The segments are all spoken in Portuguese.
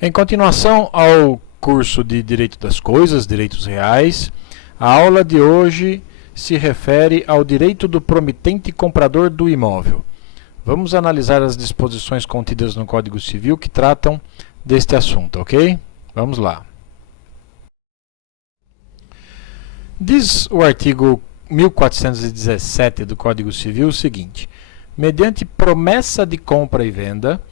Em continuação ao curso de Direito das Coisas, Direitos Reais, a aula de hoje se refere ao direito do promitente comprador do imóvel. Vamos analisar as disposições contidas no Código Civil que tratam deste assunto, ok? Vamos lá. Diz o artigo 1417 do Código Civil o seguinte: mediante promessa de compra e venda,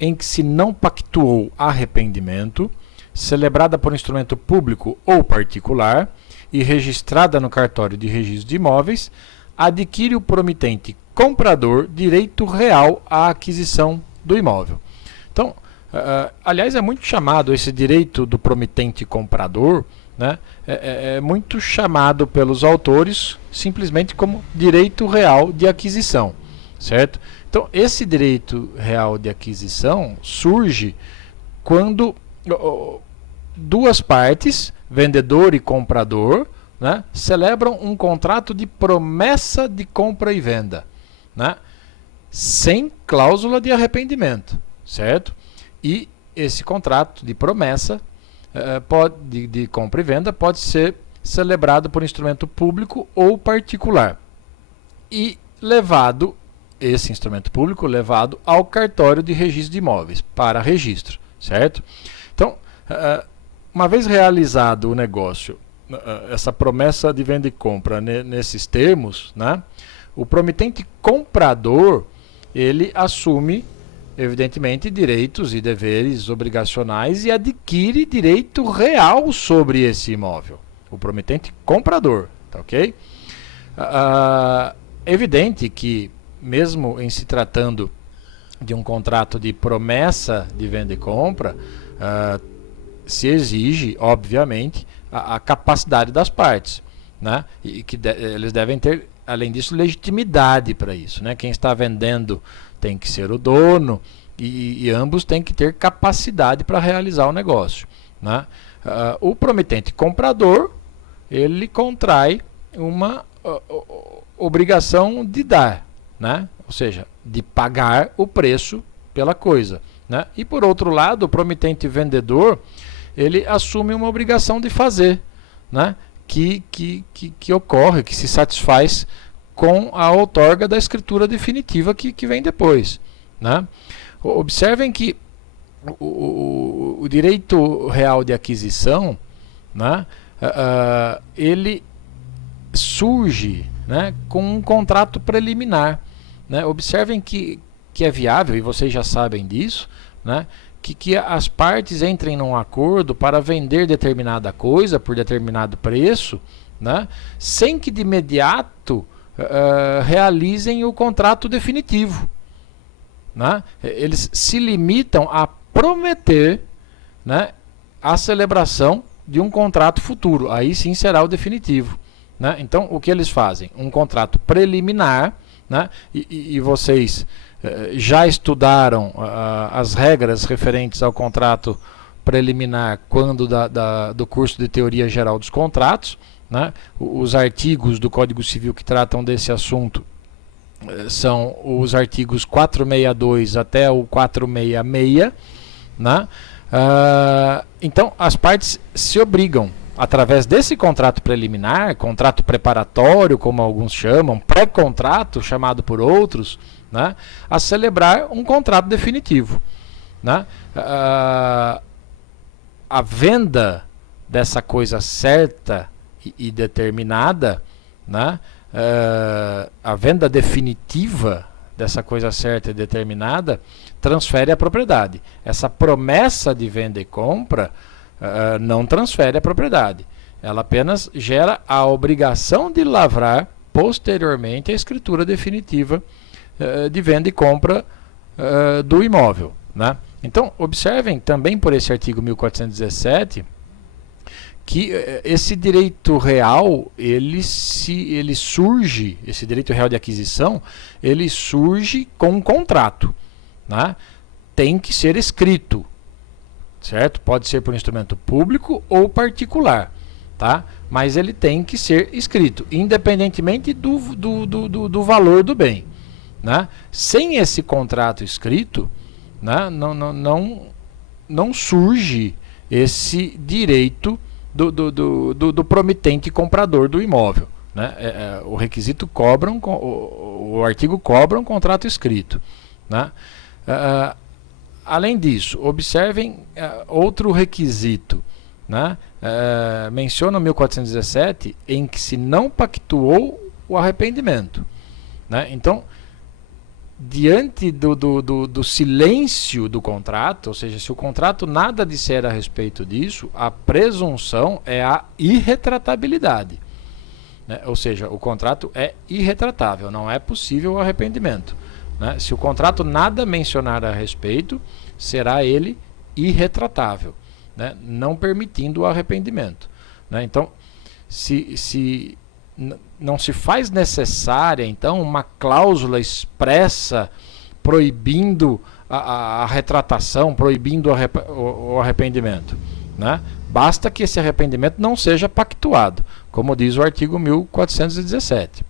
em que se não pactuou arrependimento, celebrada por instrumento público ou particular e registrada no cartório de registro de imóveis, adquire o promitente comprador direito real à aquisição do imóvel. Então, aliás, é muito chamado esse direito do promitente comprador, né? É muito chamado pelos autores simplesmente como direito real de aquisição, certo? Então, esse direito real de aquisição surge quando duas partes, vendedor e comprador, né, celebram um contrato de promessa de compra e venda, né, sem cláusula de arrependimento, certo? E esse contrato de promessa de compra e venda pode ser celebrado por instrumento público ou particular e esse instrumento público levado ao cartório de registro de imóveis para registro, certo? Então, uma vez realizado o negócio, essa promessa de venda e compra nesses termos, né, o promitente comprador ele assume evidentemente direitos e deveres obrigacionais e adquire direito real sobre esse imóvel. O promitente comprador, tá ok? Evidente que mesmo em se tratando de um contrato de promessa de venda e compra, se exige, obviamente, a capacidade das partes, né? E que eles devem ter, além disso, legitimidade para isso, né? Quem está vendendo tem que ser o dono e ambos têm que ter capacidade para realizar o negócio, né? O promitente comprador, ele contrai uma obrigação de dar, né? Ou seja, de pagar o preço pela coisa, né? E por outro lado, o promitente vendedor, ele assume uma obrigação de fazer, né? que ocorre, que se satisfaz com a outorga da escritura definitiva que vem depois, né? Observem que o direito real de aquisição, né, ele surge, né, com um contrato preliminar, né? Observem que é viável, e vocês já sabem disso, né, que as partes entrem num acordo para vender determinada coisa por determinado preço, né, sem que de imediato realizem o contrato definitivo, né? Eles se limitam a prometer, né, a celebração de um contrato futuro. Aí sim será o definitivo, né? Então, o que eles fazem? Um contrato preliminar, né? E vocês já estudaram as regras referentes ao contrato preliminar quando do curso de Teoria Geral dos Contratos, né? Os artigos do Código Civil que tratam desse assunto são os artigos 462 até o 466, né? Então, as partes se obrigam, através desse contrato preliminar, contrato preparatório, como alguns chamam, pré-contrato, chamado por outros, né, a celebrar um contrato definitivo, né? A venda dessa coisa certa e determinada, né, a venda definitiva dessa coisa certa e determinada transfere a propriedade. Essa promessa de venda e compra não transfere a propriedade. Ela apenas gera a obrigação de lavrar posteriormente a escritura definitiva de venda e compra do imóvel, né? Então, observem também por esse artigo 1417 que esse direito real, ele surge, esse direito real de aquisição, ele surge com um contrato, né? Tem que ser escrito, certo? Pode ser por instrumento público ou particular, tá? Mas ele tem que ser escrito, independentemente do valor do bem, né? Sem esse contrato escrito, né, não surge esse direito do promitente comprador do imóvel, né? O requisito cobra, o artigo cobra um contrato escrito, né? Além disso, observem outro requisito, né? Menciona o 1417 em que se não pactuou o arrependimento, né? Então, diante do silêncio do contrato, ou seja, se o contrato nada disser a respeito disso, a presunção é a irretratabilidade, né? Ou seja, o contrato é irretratável, não é possível o arrependimento, né? Se o contrato nada mencionar a respeito, será ele irretratável, né? Não permitindo o arrependimento, né? Então, se não se faz necessária, então, uma cláusula expressa proibindo a retratação, proibindo o arrependimento, né? Basta que esse arrependimento não seja pactuado, como diz o artigo 1417.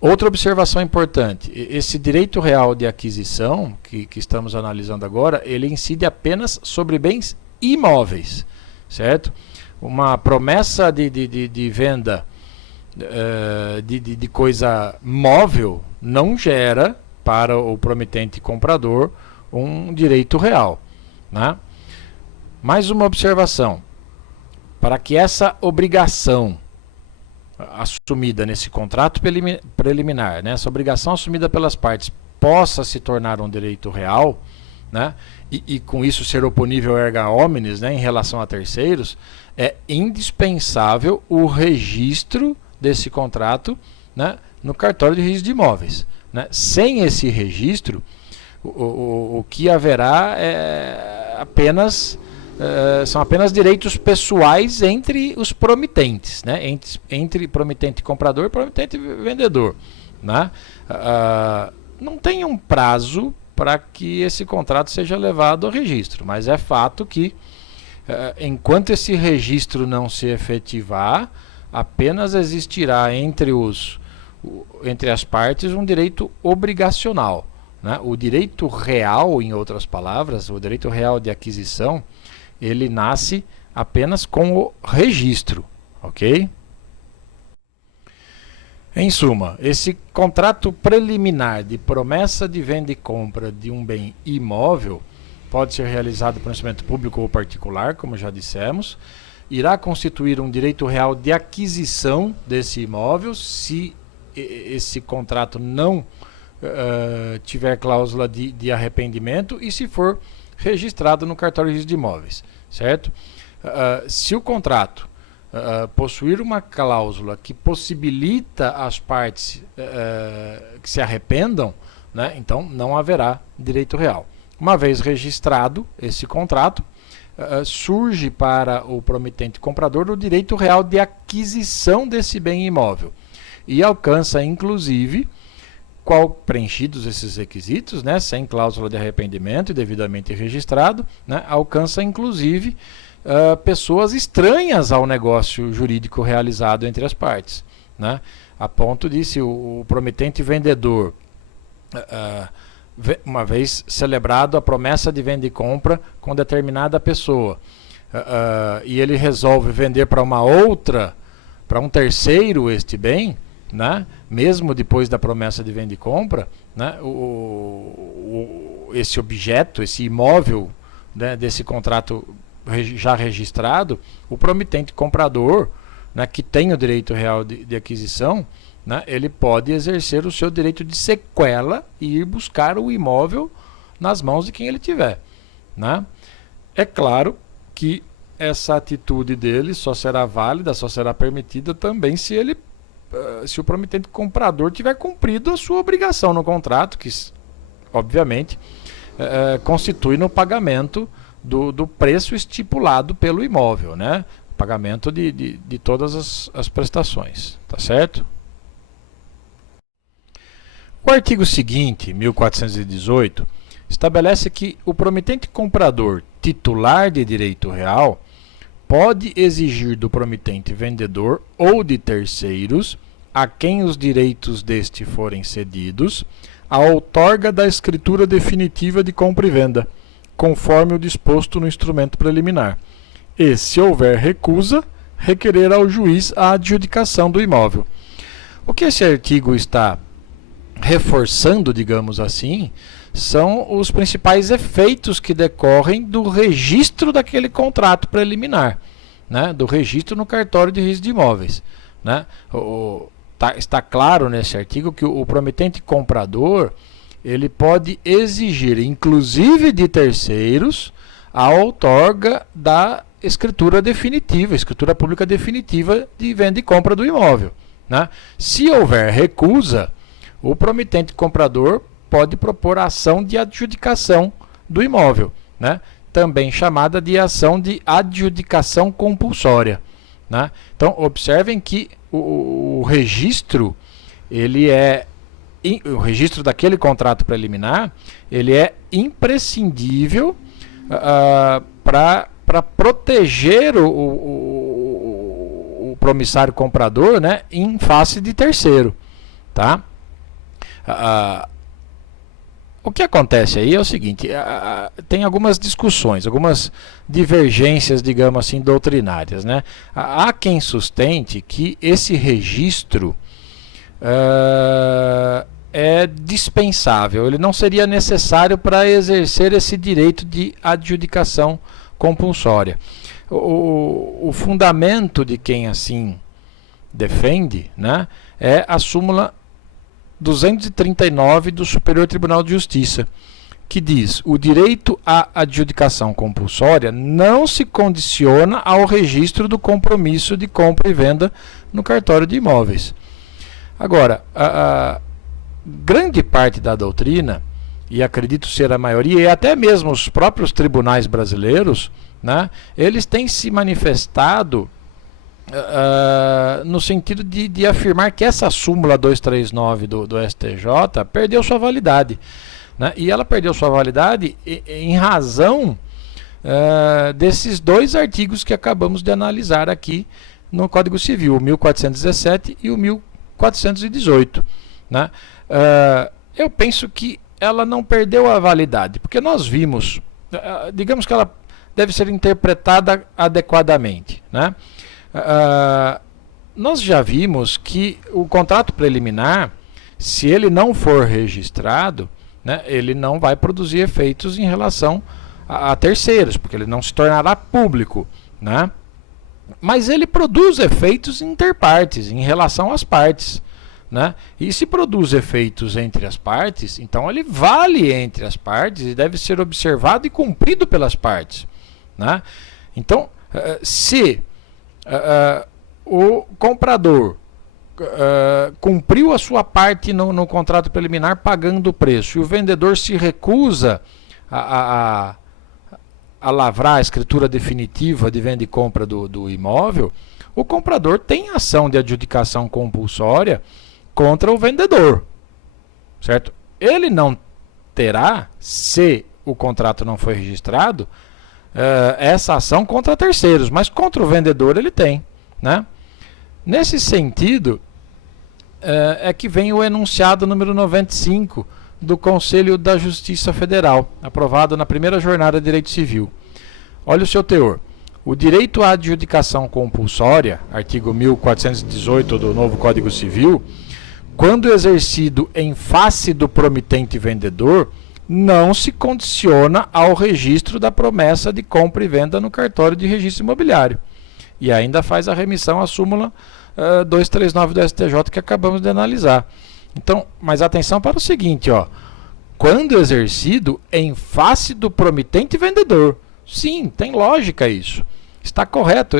Outra observação importante, esse direito real de aquisição, que estamos analisando agora, ele incide apenas sobre bens imóveis, certo? Uma promessa de venda de coisa móvel não gera para o promitente comprador um direito real, né? Mais uma observação, para que essa obrigação assumida nesse contrato preliminar, né, essa obrigação assumida pelas partes possa se tornar um direito real, né, e com isso ser oponível erga omnes, né, em relação a terceiros, é indispensável o registro desse contrato, né, no cartório de registro de imóveis, né. Sem esse registro, o que haverá são apenas direitos pessoais entre os promitentes, né, entre promitente comprador e promitente vendedor, né. Não tem um prazo para que esse contrato seja levado ao registro, mas é fato que enquanto esse registro não se efetivar, apenas existirá entre as partes um direito obrigacional, né? O direito real, em outras palavras, o direito real de aquisição, ele nasce apenas com o registro, ok? Em suma, esse contrato preliminar de promessa de venda e compra de um bem imóvel pode ser realizado por instrumento público ou particular, como já dissemos, irá constituir um direito real de aquisição desse imóvel se esse contrato não tiver cláusula de arrependimento e se for registrado no cartório de registro de imóveis, certo? Se o contrato possuir uma cláusula que possibilita as partes que se arrependam, né, então não haverá direito real. Uma vez registrado esse contrato, surge para o promitente comprador o direito real de aquisição desse bem imóvel e alcança, inclusive, preenchidos esses requisitos, né, sem cláusula de arrependimento e devidamente registrado, né, alcança, inclusive, pessoas estranhas ao negócio jurídico realizado entre as partes, né, a ponto de, se o promitente vendedor, uma vez celebrado a promessa de venda e compra com determinada pessoa, e ele resolve vender para um terceiro este bem, né, mesmo depois da promessa de venda e compra, né, esse objeto, esse imóvel, né, desse contrato já registrado, o promitente comprador, né, que tem o direito real de aquisição, né, ele pode exercer o seu direito de sequela e ir buscar o imóvel nas mãos de quem ele tiver, né? É claro que essa atitude dele só será válida, só será permitida também se o promitente comprador tiver cumprido a sua obrigação no contrato, que obviamente constitui no pagamento do preço estipulado pelo imóvel, né? Pagamento de todas as prestações, tá certo? O artigo seguinte, 1418, estabelece que o promitente comprador titular de direito real pode exigir do promitente vendedor ou de terceiros, a quem os direitos deste forem cedidos, a outorga da escritura definitiva de compra e venda, conforme o disposto no instrumento preliminar. E, se houver recusa, requerer ao juiz a adjudicação do imóvel. O que esse artigo está reforçando, digamos assim, são os principais efeitos que decorrem do registro daquele contrato preliminar, né? Do registro no cartório de registro de imóveis, né? Está claro nesse artigo que o promitente comprador ele pode exigir, inclusive de terceiros, a outorga da escritura definitiva, escritura pública definitiva de venda e compra do imóvel, né? Se houver recusa, o promitente comprador pode propor ação de adjudicação do imóvel, né? Também chamada de ação de adjudicação compulsória, né? Então, observem que o registro, o registro daquele contrato preliminar, ele é imprescindível para proteger o promissário comprador, né, em face de terceiro, tá? O que acontece aí é o seguinte, tem algumas discussões, algumas divergências, digamos assim, doutrinárias, né? Há quem sustente que esse registro é dispensável, ele não seria necessário para exercer esse direito de adjudicação compulsória. O fundamento de quem assim defende, né, é a súmula 239 do Superior Tribunal de Justiça, que diz: o direito à adjudicação compulsória não se condiciona ao registro do compromisso de compra e venda no cartório de imóveis. Agora, a grande parte da doutrina, e acredito ser a maioria, e até mesmo os próprios tribunais brasileiros, né, eles têm se manifestado no sentido de afirmar que essa súmula 239 do STJ perdeu sua validade, né? E ela perdeu sua validade em razão desses dois artigos que acabamos de analisar aqui no Código Civil, o 1417 e o 1418, né? Eu penso que ela não perdeu a validade, porque nós vimos, digamos que ela deve ser interpretada adequadamente, né? Nós já vimos que o contrato preliminar, se ele não for registrado, né, ele não vai produzir efeitos em relação a terceiros, porque ele não se tornará público, né? Mas ele produz efeitos interpartes, em relação às partes, né? E se produz efeitos entre as partes, então ele vale entre as partes e deve ser observado e cumprido pelas partes, né? Então, se o comprador cumpriu a sua parte no contrato preliminar pagando o preço e o vendedor se recusa a lavrar a escritura definitiva de venda e compra do imóvel, o comprador tem ação de adjudicação compulsória contra o vendedor, certo? Ele não terá, se o contrato não foi registrado, essa ação contra terceiros, mas contra o vendedor ele tem, né? Nesse sentido, é que vem o enunciado número 95 do Conselho da Justiça Federal, aprovado na primeira jornada de Direito Civil. Olha o seu teor. O direito à adjudicação compulsória, artigo 1418 do novo Código Civil, quando exercido em face do promitente vendedor, não se condiciona ao registro da promessa de compra e venda no cartório de registro imobiliário. E ainda faz a remissão à súmula 239 do STJ que acabamos de analisar. Então, mas atenção para o seguinte, ó, quando exercido em face do promitente vendedor. Sim, tem lógica isso. Está correto.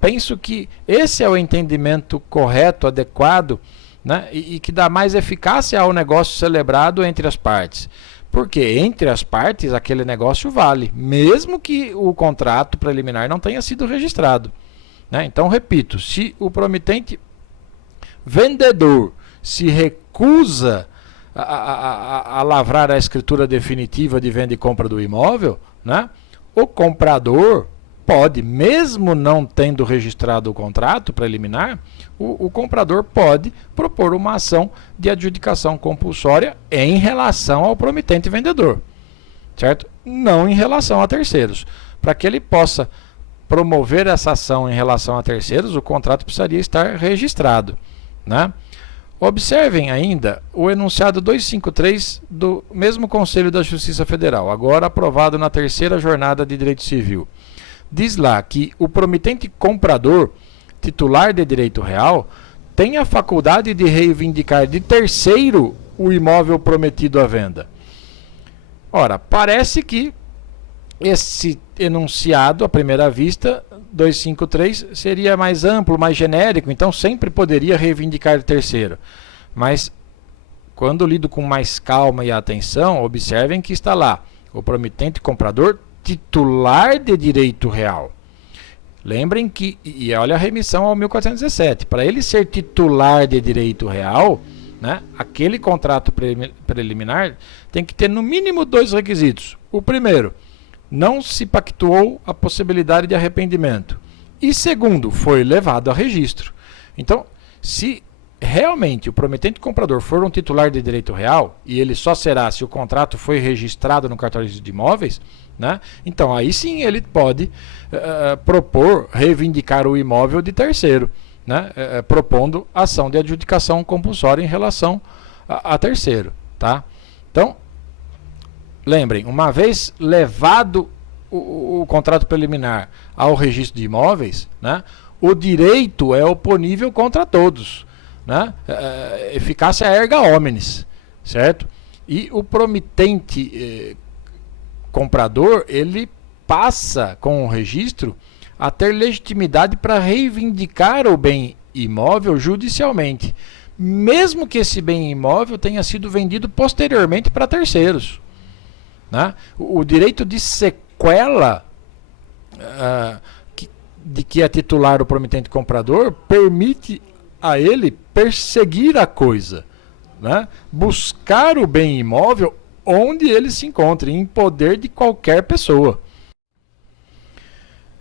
Penso que esse é o entendimento correto, adequado, né, e que dá mais eficácia ao negócio celebrado entre as partes. Porque entre as partes aquele negócio vale, mesmo que o contrato preliminar não tenha sido registrado, né? Então, repito, se o promitente vendedor se recusa a lavrar a escritura definitiva de venda e compra do imóvel, né, o comprador pode, mesmo não tendo registrado o contrato preliminar, o comprador pode propor uma ação de adjudicação compulsória em relação ao promitente vendedor, certo? não em relação a terceiros. Para que ele possa promover essa ação em relação a terceiros, o contrato precisaria estar registrado, né? Observem ainda o enunciado 253 do mesmo Conselho da Justiça Federal, agora aprovado na terceira jornada de direito civil. Diz lá que o promitente comprador, titular de direito real, tem a faculdade de reivindicar de terceiro o imóvel prometido à venda. Ora, parece que esse enunciado, à primeira vista, 253, seria mais amplo, mais genérico, então sempre poderia reivindicar de terceiro. Mas, quando lido com mais calma e atenção, observem que está lá o promitente comprador titular de direito real. Lembrem que, e olha a remissão ao 1417, para ele ser titular de direito real, né, aquele contrato preliminar tem que ter no mínimo 2 requisitos. O primeiro, não se pactuou a possibilidade de arrependimento. E segundo, foi levado a registro. Então, se realmente o promitente comprador for um titular de direito real, e ele só será se o contrato foi registrado no cartório de imóveis, né, então aí sim ele pode propor, reivindicar o imóvel de terceiro, né, propondo ação de adjudicação compulsória em relação a terceiro. Tá? Então, lembrem, uma vez levado o contrato preliminar ao registro de imóveis, né, o direito é oponível contra todos, né, eficácia erga omnes, certo? E o promitente comprador, ele passa com o registro a ter legitimidade para reivindicar o bem imóvel judicialmente, mesmo que esse bem imóvel tenha sido vendido posteriormente para terceiros. Né? O direito de sequela de que é titular o promitente comprador permite a ele perseguir a coisa, né? Buscar o bem imóvel onde ele se encontre, em poder de qualquer pessoa.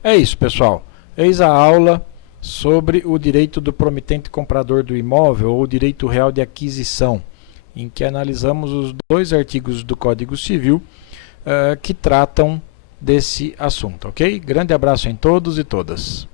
É isso, pessoal. Eis a aula sobre o direito do promitente comprador do imóvel ou direito real de aquisição, em que analisamos os 2 artigos do Código Civil que tratam desse assunto, ok? Grande abraço em todos e todas.